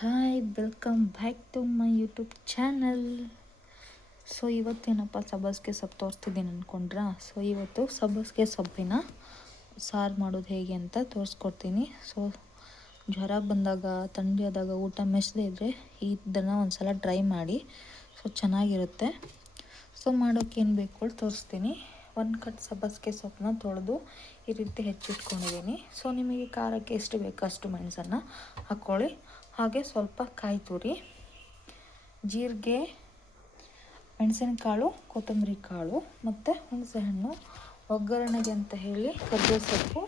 Hi, welcome back to my YouTube channel. So ಇವತ್ತೇನಪ್ಪ ಸಬ್ಬಸಿಗೆ ಸೊಪ್ಪು ತೋರಿಸ್ತಿದ್ದೀನಿ ಅಂದ್ಕೊಂಡ್ರಾ? ಸೊ ಇವತ್ತು ಸಬ್ಬಸಿಗೆ ಸೊಪ್ಪಿನ ಸಾರು ಮಾಡೋದು ಹೇಗೆ ಅಂತ ತೋರಿಸ್ಕೊಡ್ತೀನಿ. ಸೊ ಜ್ವರ ಬಂದಾಗ, ಥಂಡಿ ಆದಾಗ, ಊಟ ಮೆಚ್ಚದೇ ಇದ್ದರೆ ಇದನ್ನು ಒಂದು ಸಲ ಟ್ರೈ ಮಾಡಿ. ಸೊ ಚೆನ್ನಾಗಿರುತ್ತೆ. ಸೊ ಮಾಡೋಕ್ಕೇನು ಬೇಕು ತೋರಿಸ್ತೀನಿ. 1 ಕಟ್ ಸಬ್ಬಸಿಗೆ ಸೊಪ್ಪನ್ನ ತೊಳೆದು ಈ ರೀತಿ ಹೆಚ್ಚಿಟ್ಕೊಂಡಿದ್ದೀನಿ. ಸೊ ನಿಮಗೆ ಖಾರಕ್ಕೆ ಎಷ್ಟು ಬೇಕು ಅಷ್ಟು ಮೆಣಸನ್ನು ಹಾಕ್ಕೊಳ್ಳಿ. ಹಾಗೆ ಸ್ವಲ್ಪ ಕಾಯಿ ತುರಿ, ಜೀರಿಗೆ, ಮೆಣಸಿನಕಾಳು, ಕೊತ್ತಂಬರಿ ಕಾಳು ಮತ್ತು ಹುಣಸೆಹಣ್ಣು, ಒಗ್ಗರಣೆಗೆ ಅಂತ ಹೇಳಿ ಕರಿಬೇವು ಸೊಪ್ಪು,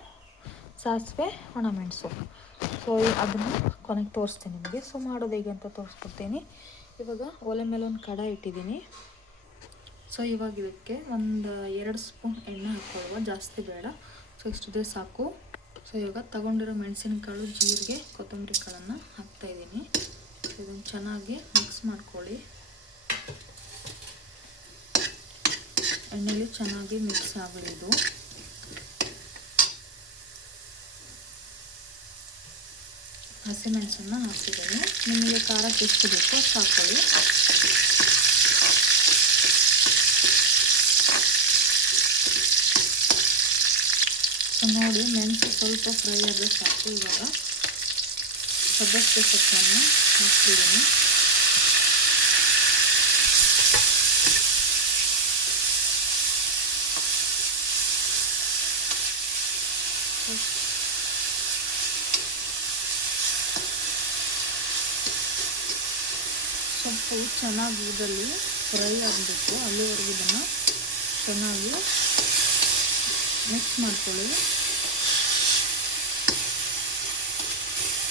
ಸಾಸಿವೆ, ಒಣಮೆಣಸು. ಸೊ ಅದನ್ನು ಕೊನೆಗೆ ತೋರಿಸ್ತೀನಿ ನಿಮಗೆ. ಸೊ ಮಾಡೋದು ಹೇಗೆ ಅಂತ ತೋರಿಸ್ಕೊಡ್ತೀನಿ. ಇವಾಗ ಒಲೆ ಮೇಲೆ ಒಂದು ಕಡಾಯಿ ಇಟ್ಟಿದ್ದೀನಿ. ಸೊ ಇವಾಗ ಇದಕ್ಕೆ ಒಂದು 2 ಸ್ಪೂನ್ ಎಣ್ಣೆ ಹಾಕ್ಕೊಳ್ಳುವ, ಜಾಸ್ತಿ ಬೇಡ. ಸೊ ಇಷ್ಟಿದ್ರೆ ಸಾಕು. ಸೊ ಇವಾಗ ತಗೊಂಡಿರೋ ಮೆಣಸಿನಕಾಳು, ಜೀರಿಗೆ, ಕೊತ್ತಂಬರಿ ಕಾಳನ್ನು ಹಾಕ್ತಾಯಿದ್ದೀನಿ. ಸೊ ಇದನ್ನು ಚೆನ್ನಾಗಿ ಮಿಕ್ಸ್ ಮಾಡ್ಕೊಳ್ಳಿ. ಎಣ್ಣೆಲಿ ಚೆನ್ನಾಗಿ ಮಿಕ್ಸ್ ಆಗಲಿ ಇದು. ಹಸಿಮೆಣಸನ್ನು ಹಾಕ್ತಿದ್ದೀನಿ. ನಿಮಗೆ ಖಾರಕ್ಕೆ ಎಷ್ಟು ಬೇಕೋ ಅಷ್ಟು ಹಾಕ್ಕೊಳ್ಳಿ. ಸೊ ನೋಡಿ, ಮೆಣಸು ಸ್ವಲ್ಪ ಫ್ರೈ ಆದರೆ ಸಾಕು. ಇವಾಗ ಸಬ್ಬಸಿಗೆ ಸೊಪ್ಪನ್ನು ಹಾಕ್ತಿದ್ದೀನಿ. ಸೊಪ್ಪು ಚೆನ್ನಾಗಿ ಇದರಲ್ಲಿ ಫ್ರೈ ಆಗಬೇಕು. ಅಲ್ಲಿವರೆಗೂ ಇದನ್ನು ಚೆನ್ನಾಗಿ ಮಿಕ್ಸ್ ಮಾಡ್ಕೊಳ್ಳಿ.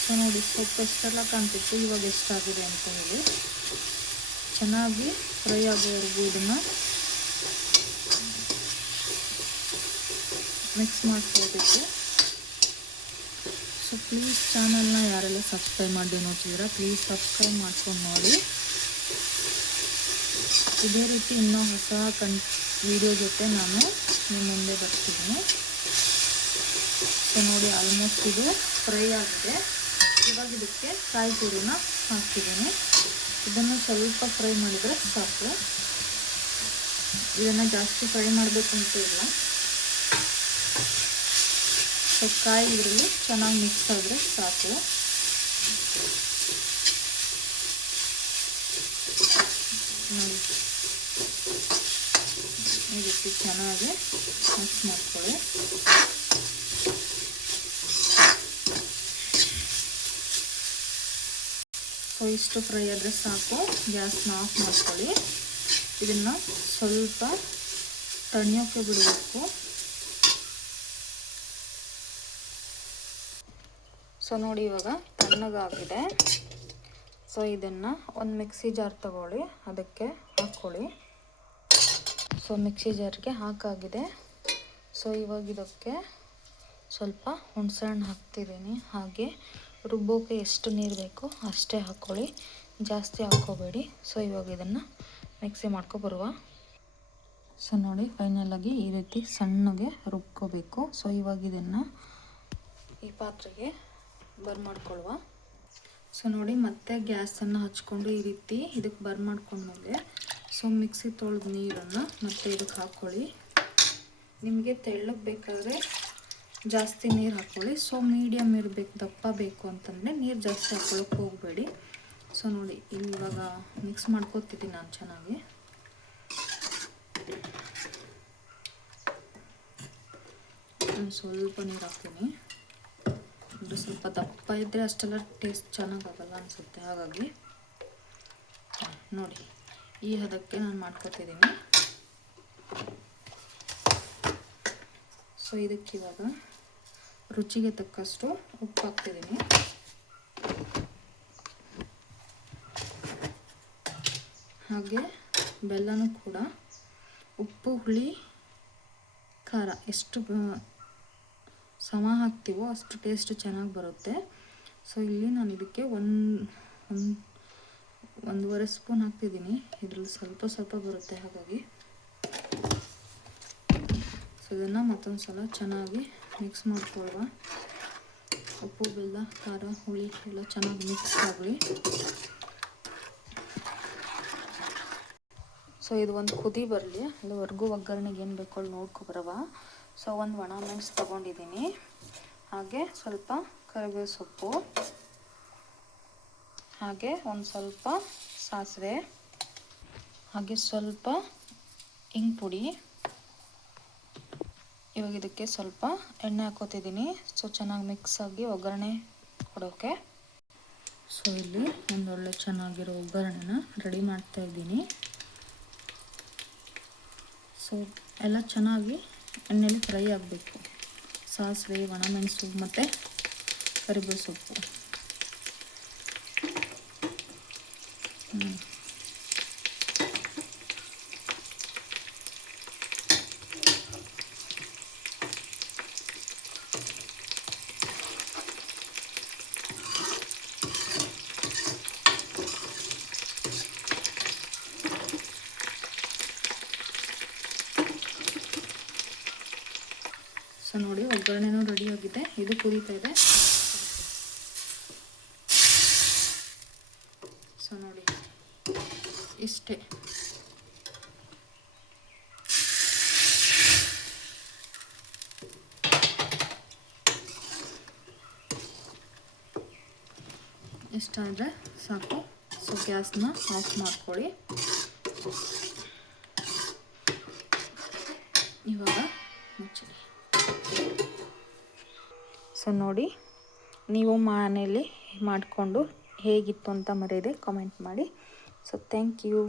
ಸೊ ನೋಡಿ, ಸೊಪ್ಪು ಎಷ್ಟೆಲ್ಲ ಕಾಣ್ತಿತ್ತು, ಇವಾಗ ಎಷ್ಟಾಗಿದೆ ಅಂತ ಹೇಳಿ. ಚೆನ್ನಾಗಿ ಫ್ರೈ ಆಗೋವರೆಗೂ ಇದನ್ನು ಮಿಕ್ಸ್ ಮಾಡ್ಕೊಳ್ಬೇಕು. ಸೊ ಪ್ಲೀಸ್ ಚಾನಲ್ನ ಯಾರೆಲ್ಲ ಸಬ್ಸ್ಕ್ರೈಬ್ ಮಾಡಿ ನೋಡ್ತಿದ್ದೀರಾ, ಪ್ಲೀಸ್ ಸಬ್ಸ್ಕ್ರೈಬ್ ಮಾಡ್ಕೊಂಡು ನೋಡಿ. ಇದೇ ರೀತಿ ಇನ್ನೂ ಹೊಸ ವಿಡಿಯೋ ಜೊತೆ ನಾನು ನಿಮ್ಮ ಮುಂದೆ ಬರ್ತಿದ್ದೀನಿ. ಸೊ ನೋಡಿ, ಆಲ್ಮೋಸ್ಟ್ ಇದು ಫ್ರೈ ಆಗಿದೆ. ಇವಾಗ ಇದಕ್ಕೆ ಕಾಯಿ ತುರಿನ ಹಾಕ್ತಿದ್ದೀನಿ. ಇದನ್ನು ಸ್ವಲ್ಪ ಫ್ರೈ ಮಾಡಿದರೆ ಸಾಕು. ಇದನ್ನು ಜಾಸ್ತಿ ಫ್ರೈ ಮಾಡಬೇಕು ಅಂತ ಇಲ್ಲ. ಸೊ ಕಾಯಿ ಇದರಲ್ಲಿ ಚೆನ್ನಾಗಿ ಮಿಕ್ಸ್ ಆದರೆ ಸಾಕು. ನೋಡಿ, ಈ ರೀತಿ ಚೆನ್ನಾಗಿ ಮಿಕ್ಸ್ ಮಾಡ್ಕೊಳ್ಳಿ. ಸೊ ಇಷ್ಟು ಫ್ರೈ ಆದರೆ ಸಾಕು. ಗ್ಯಾಸ್ನ ಆಫ್ ಮಾಡ್ಕೊಳ್ಳಿ. ಇದನ್ನು ಸ್ವಲ್ಪ ತಣಿಯೋಕ್ಕೆ ಬಿಡಬೇಕು. ಸೊ ನೋಡಿ, ಇವಾಗ ತಣ್ಣಗಾಗಿದೆ. ಸೊ ಇದನ್ನು ಒಂದು ಮಿಕ್ಸಿ ಜಾರ್ ತಗೊಳ್ಳಿ, ಅದಕ್ಕೆ ಹಾಕ್ಕೊಳ್ಳಿ. ಸೊ ಮಿಕ್ಸಿ ಜಾರ್ಗೆ ಹಾಕಾಗಿದೆ. ಸೊ ಇವಾಗ ಇದಕ್ಕೆ ಸ್ವಲ್ಪ ಹುಣಸೆಹಣ್ಣು ಹಾಕ್ತಿದ್ದೀನಿ. ಹಾಗೆ ರುಬ್ಬೋಕೆ ಎಷ್ಟು ನೀರು ಬೇಕೋ ಅಷ್ಟೇ ಹಾಕ್ಕೊಳ್ಳಿ, ಜಾಸ್ತಿ ಹಾಕ್ಕೋಬೇಡಿ. ಸೊ ಇವಾಗ ಇದನ್ನು ಮಿಕ್ಸಿ ಮಾಡ್ಕೊಬರುವ. ಸೊ ನೋಡಿ, ಫೈನಲಾಗಿ ಈ ರೀತಿ ಸಣ್ಣಗೆ ರುಬ್ಕೋಬೇಕು. ಸೊ ಇವಾಗ ಇದನ್ನು ಈ ಪಾತ್ರೆಗೆ ಮಾಡ್ಕೊಳ್ಳುವ. ಸೊ ನೋಡಿ, ಮತ್ತೆ ಗ್ಯಾಸನ್ನು ಹಚ್ಕೊಂಡು ಈ ರೀತಿ ಇದಕ್ಕೆ ಮಾಡ್ಕೊಂಡ್ಮೇಲೆ ಸೊ ಮಿಕ್ಸಿ ತೊಳೆದ ನೀರನ್ನು ಮತ್ತೆ ಇದಕ್ಕೆ ಹಾಕ್ಕೊಳ್ಳಿ. ನಿಮಗೆ ತೆಳ್ಳಗೆ ಬೇಕಾದರೆ ಜಾಸ್ತಿ ನೀರು ಹಾಕ್ಕೊಳ್ಳಿ. ಸೊ ಮೀಡಿಯಮ್ ಇರಬೇಕು, ದಪ್ಪ ಬೇಕು ಅಂತಂದರೆ ನೀರು ಜಾಸ್ತಿ ಹಾಕ್ಕೊಳ್ಳೋಕೆ ಹೋಗಬೇಡಿ. ಸೊ ನೋಡಿ, ಇಲ್ಲಿ ಇವಾಗ ಮಿಕ್ಸ್ ಮಾಡ್ಕೊತಿದ್ದೀನಿ ನಾನು ಚೆನ್ನಾಗಿ. ಸ್ವಲ್ಪ ನೀರು ಹಾಕ್ತೀನಿ. ಸ್ವಲ್ಪ ದಪ್ಪ ಇದ್ದರೆ ಅಷ್ಟೆಲ್ಲ ಟೇಸ್ಟ್ ಚೆನ್ನಾಗಾಗಲ್ಲ ಅನಿಸುತ್ತೆ. ಹಾಗಾಗಿ ನೋಡಿ, ಈ ಹದಕ್ಕೆ ನಾನು ಮಾಡ್ಕೊತಿದ್ದೀನಿ. ಸೊ ಇದಕ್ಕೆ ಇವಾಗ ರುಚಿಗೆ ತಕ್ಕಷ್ಟು ಉಪ್ಪು ಹಾಕ್ತಿದ್ದೀನಿ. ಹಾಗೆ ಬೆಲ್ಲನೂ ಕೂಡ ಉಪ್ಪು, ಹುಳಿ, ಖಾರ ಎಷ್ಟು ಸಮ ಹಾಕ್ತೀವೋ ಅಷ್ಟು ಟೇಸ್ಟ್ ಚೆನ್ನಾಗಿ ಬರುತ್ತೆ. ಸೊ ಇಲ್ಲಿ ನಾನು ಇದಕ್ಕೆ 1.5 ಸ್ಪೂನ್ ಹಾಕ್ತಿದ್ದೀನಿ. ಇದರಲ್ಲಿ ಸ್ವಲ್ಪ ಬರುತ್ತೆ. ಹಾಗಾಗಿ ಸೊ ಇದನ್ನು ಮತ್ತೊಂದು ಸಲ ಚೆನ್ನಾಗಿ ಮಿಕ್ಸ್ ಮಾಡ್ಕೊಳ್ಳುವ. ಉಪ್ಪು ಬೆಲ್ಲ ಖಾರ ಹುಳಿ ಎಲ್ಲ ಚೆನ್ನಾಗಿ ಮಿಕ್ಸ್ ಆಗಲಿ. ಸೊ ಇದು ಒಂದು ಕುದಿ ಬರಲಿ, ಅಲ್ಲಿವರೆಗೂ ಒಗ್ಗರಣೆಗೆ ಏನು ಬೇಕೋ ಅಲ್ಲಿ ನೋಡ್ಕೊಬರವ. ಸೊ ಒಂದು ಒಣ ಮೆಣಸು ತೊಗೊಂಡಿದ್ದೀನಿ, ಹಾಗೆ ಸ್ವಲ್ಪ ಕರಿಬೇವು ಸೊಪ್ಪು, ಹಾಗೆ ಒಂದು ಸ್ವಲ್ಪ ಸಾಸಿವೆ, ಹಾಗೆ ಸ್ವಲ್ಪ ಇಂಗು ಪುಡಿ. ಇವಾಗ ಇದಕ್ಕೆ ಸ್ವಲ್ಪ ಎಣ್ಣೆ ಹಾಕೋತಿದ್ದೀನಿ, ಸೊ ಚೆನ್ನಾಗಿ ಮಿಕ್ಸ್ ಆಗಿ ಒಗ್ಗರಣೆ ಕೊಡೋಕ್ಕೆ. ಸೊ ಇಲ್ಲಿ ಒಂದೊಳ್ಳೆ ಚೆನ್ನಾಗಿರೋ ಒಗ್ಗರಣೆನ ರೆಡಿ ಮಾಡ್ತಾ ಇದ್ದೀನಿ. ಸೊ ಎಲ್ಲ ಚೆನ್ನಾಗಿ ಎಣ್ಣೆಯಲ್ಲಿ ಫ್ರೈ ಆಗಬೇಕು. ಸಾಸಿವೆ, ಒಣಮೆಣಸು ಮತ್ತು ಕರಿಬೇವು ಸೊಪ್ಪು. ಸೊ ನೋಡಿ ಒಗ್ಗರಣೆನೂ ರೆಡಿಯಾಗಿದೆ, ಇದು ಕುದೀತಾ ಇದೆ. ಸೊ ನೋಡಿ ಇಷ್ಟೇ. ಇಷ್ಟಾದರೆ ಸಾಕು. ಸೊ ಗ್ಯಾಸ್ನ ಆಫ್ ಮಾಡ್ಕೊಳ್ಳಿ. ಇವಾಗ ಮುಚ್ಚಿ. ಸೊ ನೋಡಿ, ನೀವು ಮನೆಯಲ್ಲಿ ಮಾಡಿಕೊಂಡು ಹೇಗಿತ್ತು ಅಂತ ಮರೆಯದೆ ಕಾಮೆಂಟ್ ಮಾಡಿ. So thank you.